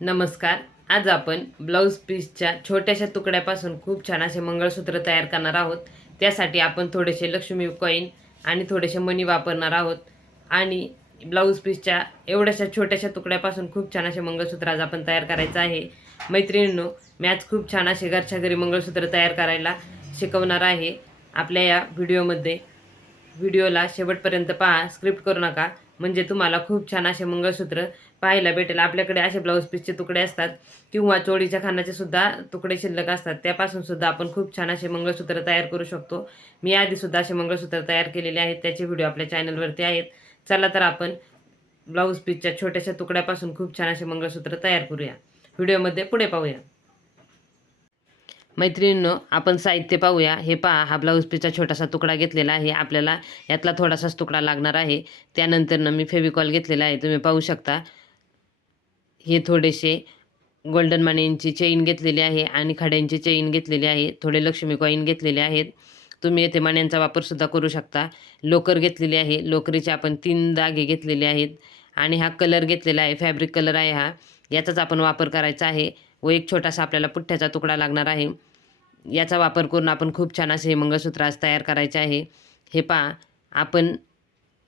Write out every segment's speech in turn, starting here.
नमस्कार. आज आपण ब्लाऊज पीसच्या छोट्याशा तुकड्यापासून खूप छान असे मंगळसूत्र तयार करणार आहोत. त्यासाठी आपण थोडेसे लक्ष्मी कॉईन आणि थोडेसे मनी वापरणार आहोत. आणि ब्लाऊज पीसच्या एवढ्याशा छोट्याशा तुकड्यापासून खूप छान असे मंगळसूत्र आज आपण तयार करायचं आहे. मैत्रिणींनो मी आज खूप छान असे घरच्या घरी मंगळसूत्र तयार करायला शिकवणार आहे. आपल्या या व्हिडिओमध्ये व्हिडिओला शेवटपर्यंत पहा स्क्रिप्ट करू नका. म्हणजे तुम्हाला खूप छान असे मंगळसूत्र पाहायला भेटेल. आपल्याकडे असे ब्लाऊज पीसचे तुकडे असतात किंवा चोळीच्या खानाचे सुद्धा तुकडे शिल्लक असतात. त्यापासून सुद्धा आपण खूप छान असे मंगळसूत्र तयार करू शकतो. मी आधी सुद्धा असे मंगळसूत्र तयार केलेले आहेत. त्याचे व्हिडिओ आपल्या चॅनलवरती आहेत. चला तर आपण ब्लाऊज पीसच्या छोट्याशा तुकड्यापासून खूप छान असे मंगळसूत्र तयार करूया. व्हिडिओमध्ये पुढे पाहूया. मैत्रिणींनो आपण साहित्य पाहूया. हे पहा हा ब्लाऊज पीसचा छोटासा तुकडा घेतलेला आहे. आपल्याला यातला थोडासाच तुकडा लागणार आहे. त्यानंतरनं मी फेविकॉल घेतलेला आहे. तुम्ही पाहू शकता. हे थोडेसे गोल्डन मानेंची चेन घेतलेली आहे आणि खड्यांची चेन घेतलेली आहे. थोडे लक्ष्मी कॉईन घेतलेले आहेत. तुम्ही येथे माण्यांचा वापरसुद्धा करू शकता. लोकर घेतलेली आहे. लोकरीचे आपण तीन दागे घेतलेले आहेत. आणि हा कलर घेतलेला आहे. फॅब्रिक कलर आहे हा. याचाच आपण वापर करायचा आहे. व एक छोटासा आपल्याला पुठ्ठ्याचा तुकडा लागणार आहे. याचा वापर करून आपण खूप छान असे हे मंगळसूत्र आज तयार करायचे आहे. हे पहा आपण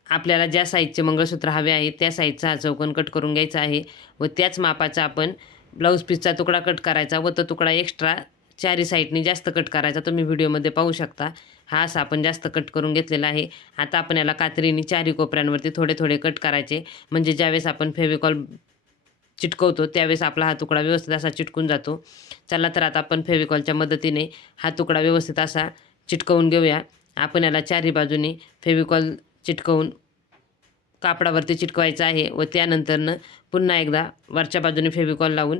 आपल्याला ज्या साईजचे मंगळसूत्र हवे आहे त्या साईजचा हा चौकन कट करून घ्यायचा आहे व त्याच मापाचा आपण ब्लाऊज पीसचा तुकडा कट करायचा व तो तुकडा एक्स्ट्रा चारी साईडनी जास्त कट करायचा. तुम्ही व्हिडिओमध्ये पाहू शकता. हा असा आपण जास्त कट करून घेतलेला आहे. आता आपण याला कात्रीने चारी कोपऱ्यांवरती थोडे थोडे कट करायचे. म्हणजे ज्यावेळेस आपण फेविकॉल चिटकवतो. त्यावेळेस आपला हा तुकडा व्यवस्थित असा चिटकून जातो. चला तर आता आपण फेविकॉलच्या मदतीने हा तुकडा व्यवस्थित असा चिटकवून घेऊया. आपण याला चारी बाजूने फेविकॉल चिटकवून कापडावरती चिटकवायचं आहे व त्यानंतरनं पुन्हा एकदा वरच्या बाजूने फेविकॉल लावून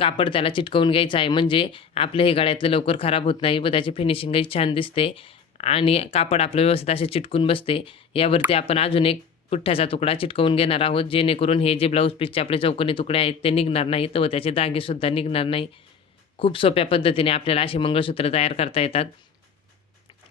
कापड त्याला चिटकवून घ्यायचं आहे. म्हणजे आपलं हे गळ्यातलं लवकर खराब होत नाही व त्याची फिनिशिंगही छान दिसते आणि कापड आपलं व्यवस्थित असे चिटकून बसते. यावरती आपण अजून एक पुठ्ठ्याचा तुकडा चिटकवून घेणार आहोत. जेणेकरून हे जे ब्लाऊज पीसचे आपले चौकोनी तुकडे आहेत ते निघणार नाहीत व त्याचे दागेसुद्धा निघणार नाही. खूप सोप्या पद्धतीने आपल्याला असे मंगळसूत्र तयार करता येतात.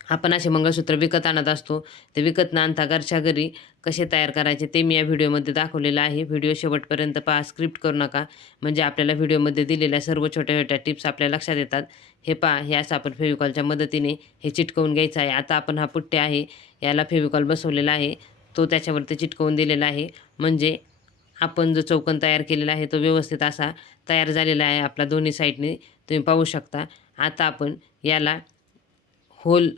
आपण असे मंगळसूत्र विकत आणत असतो. ते विकत न आणता घरच्या घरी कसे तयार करायचे ते मी या व्हिडिओमध्ये दाखवलेलं आहे. व्हिडिओ शेवटपर्यंत पहा स्क्रिप्ट करू नका. म्हणजे आपल्याला व्हिडिओमध्ये दिलेल्या सर्व छोट्या छोट्या टिप्स आपल्या लक्षात येतात. हे पहा हे असं आपण फेविकॉलच्या मदतीने हे चिटकवून घ्यायचं आहे. आता आपण हा पुट्टे आहे याला फेविकॉल बसवलेला आहे. तो त्याच्यावरती चिटकवून दिलेला आहे. म्हणजे आपण जो चौकन तयार केलेला आहे तो व्यवस्थित असा तयार झालेला आहे आपला दोन्ही साईडने. तुम्ही पाहू शकता. आता आपण याला होल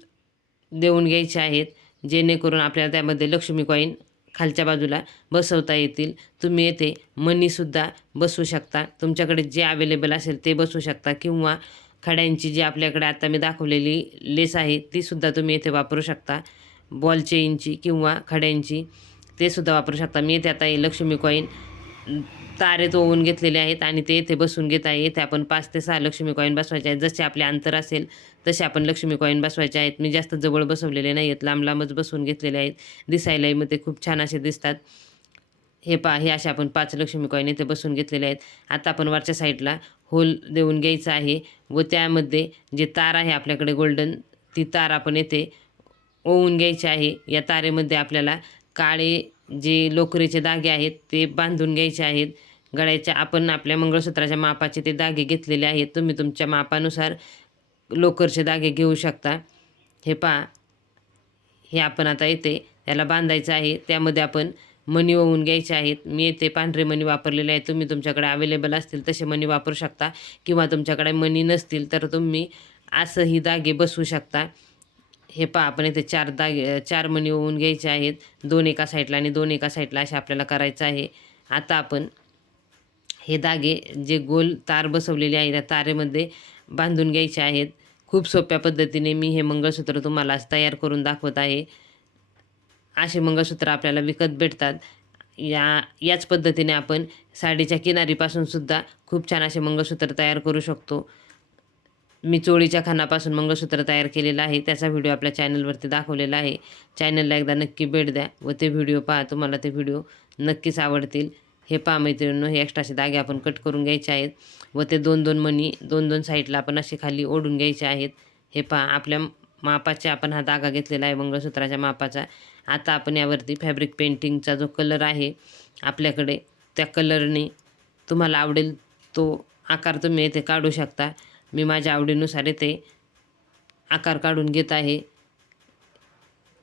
देऊन घ्यायचे आहेत जेणेकरून आपल्याला त्यामध्ये लक्ष्मी कॉईन खालच्या बाजूला बसवता येतील. तुम्ही येथे मनीसुद्धा बसवू शकता. तुमच्याकडे जे अवेलेबल असेल ते बसवू शकता. किंवा खड्यांची जी आपल्याकडे आता मी दाखवलेली लेस आहे तीसुद्धा तुम्ही येथे वापरू शकता. बॉल चेनची किंवा खड्यांची ते सुद्धा वापरू शकता. मी येथे आता लक्ष्मी कॉईन तारे ओवून घेतलेले आहेत आणि ते येथे बसून घेत आहे. येथे आपण पाच ते सहा लक्ष्मी कॉईन बसवायचे आहेत. जसे आपले अंतर असेल तसे आपण लक्ष्मी कॉईन बसवायचे आहेत. मी जास्त जवळ बसवलेले नाही आहेत. लांब लांबच बसवून घेतलेले आहेत. दिसायलाही मग ते खूप छान असे दिसतात. हे पा हे असे आपण पाच लक्ष्मी कॉईन इथे बसून घेतलेले आहेत. आता आपण वरच्या साईडला होल देऊन घ्यायचं आहे व त्यामध्ये जे तार आहे आपल्याकडे गोल्डन ती तार आपण येथे ओवून घ्यायचे आहे. या तारेमध्ये आपल्याला काळे जे लोकरीचे दागे आहेत ते बांधून घ्यायचे आहेत. गळ्याच्या आपण आपल्या मंगळसूत्राच्या मापाचे ते धागे घेतलेले आहेत. तुम्ही तुमच्या मापानुसार लोकरचे दागे घेऊ शकता. हे पहा. हे आपण आता येते त्याला बांधायचं आहे. त्यामध्ये आपण मणी ओवून घ्यायचे आहेत. मी येथे पांढरे मणी वापरलेले आहेत तुम्ही तुमच्याकडे अवेलेबल असतील तसे मणी वापरू शकता. किंवा तुमच्याकडे मणी नसतील तर तुम्ही असंही दागे बसवू शकता. हे पहा आपण इथे चार दाग चार मणी ओवून घ्यायचे आहेत. दोन एका साईडला आणि दोन एका साईडला असे आपल्याला करायचं आहे. आता आपण हे दागे जे गोल तार बसवलेले आहे त्या तारेमध्ये बांधून घ्यायचे आहेत. खूप सोप्या पद्धतीने मी हे मंगळसूत्र तुम्हाला तयार करून दाखवत आहे. असे मंगळसूत्र आपल्याला विकत भेटतात. या याच पद्धतीने आपण साडीच्या किनारीपासून सुद्धा खूप छान असे मंगळसूत्र तयार करू शकतो. मी चोळीच्या खानापासून मंगळसूत्र तयार केलेलं आहे. त्याचा व्हिडिओ आपल्या चॅनलवरती दाखवलेला आहे. चॅनलला एकदा नक्की भेट द्या व ते व्हिडिओ पहा. तुम्हाला ते व्हिडिओ नक्कीच आवडतील. हे पहा मैत्रिणींनो हे एक्स्ट्राचे दागे आपण कट करून घ्यायचे आहेत व ते दोन दोन मणी दोन दोन साईडला आपण असे खाली ओढून घ्यायचे आहेत. हे पहा आपल्या मापाचे आपण हा धागा घेतलेला आहे मंगळसूत्राच्या मापाचा. आता आपण यावरती फॅब्रिक पेंटिंगचा जो कलर आहे आपल्याकडे त्या कलरने तुम्हाला आवडेल तो आकार तुम्ही येथे काढू शकता. मी माझ्या आवडीनुसार येथे आकार काढून घेत आहे.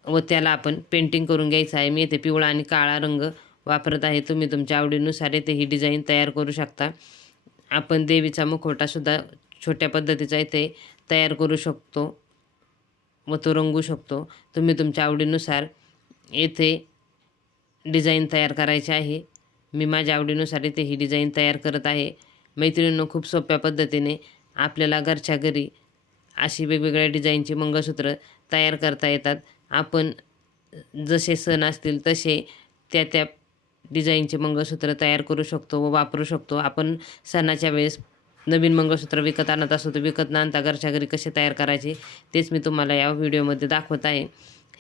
व त्याला आपण पेंटिंग करून घ्यायचं आहे. मी येथे पिवळा आणि काळा रंग वापरत आहे. तुम्ही तुमच्या आवडीनुसार येथे ही डिझाईन तयार करू शकता. आपण देवीचा मुखवटासुद्धा छोट्या पद्धतीचा इथे तयार करू शकतो व तो रंगू शकतो. तुम्ही तुमच्या आवडीनुसार येथे डिझाईन तयार करायचे आहे. मी माझ्या आवडीनुसार इथे ही डिझाईन तयार करत आहे. मैत्रिणींनो खूप सोप्या पद्धतीने आपल्याला घरच्या घरी अशी वेगवेगळ्या डिझाईनची मंगळसूत्र तयार करता येतात. आपण जसे सण असतील तसे त्या त्या डिझाईनचे मंगळसूत्र तयार करू शकतो व वापरू शकतो. आपण सणाच्या वेळेस नवीन मंगळसूत्र विकत आणत असतो तर विकत न आणता घरच्या घरी कसे तयार करायचे तेच मी तुम्हाला या व्हिडिओमध्ये दाखवत आहे.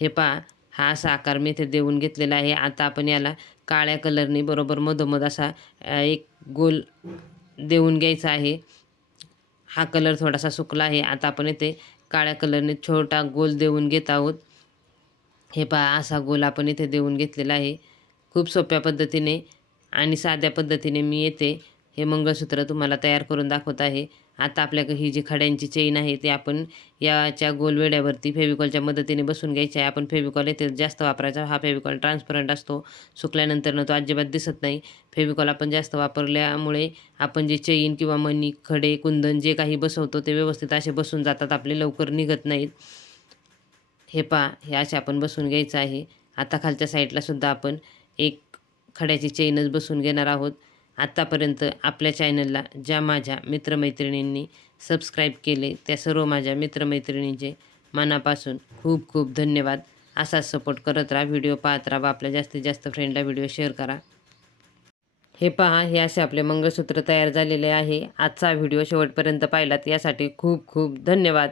हे पहा हा असा आकार मी इथे देऊन घेतलेला आहे. आता आपण याला काळ्या कलरने बरोबर मधोमध असा एक गोल देऊन घ्यायचा आहे. हा कलर थोडासा सुकला आहे. आता आपण इथे काळ्या कलरने छोटा गोल देऊन घेत आहोत. हे पहा असा गोल आपण इथे देऊन घेतलेला आहे. खूप सोप्या पद्धतीने आणि साध्या पद्धतीने मी येते हे मंगळसूत्र तुम्हाला तयार करून दाखवत आहे. आता आपल्याकडे ही जी खड्यांची चेन आहे ती आपण याच्या गोलवेड्यावरती फेविकॉलच्या मदतीने बसून घ्यायची आहे. आपण फेविकॉल येथे जास्त वापरायचा हा फेविकॉल ट्रान्सपरंट असतो. सुकल्यानंतरनं तो अजिबात दिसत नाही. फेविकॉल आपण जास्त वापरल्यामुळे आपण जे चेन किंवा मणी खडे कुंदन जे काही बसवतो ते व्यवस्थित असे बसून जातात. आपले लवकर निघत नाहीत. हे पहा हे असे आपण बसून घ्यायचं आहे. आता खालच्या साईडला सुद्धा आपण एक खड्याची चेनच बसून घेणार आहोत. आत्तापर्यंत आपल्या चॅनलला ज्या माझ्या मित्रमैत्रिणींनी सबस्क्राईब केले त्या सर्व माझ्या मित्रमैत्रिणींचे मनापासून खूप खूप धन्यवाद. असाच सपोर्ट करत राहा व्हिडिओ पाहत राहा आपल्या जास्तीत जास्त फ्रेंडला व्हिडिओ शेअर करा. हे पहा हे असे आपले मंगळसूत्र तयार झालेले आहे. आजचा व्हिडिओ शेवटपर्यंत पाहिलात यासाठी खूप खूप धन्यवाद.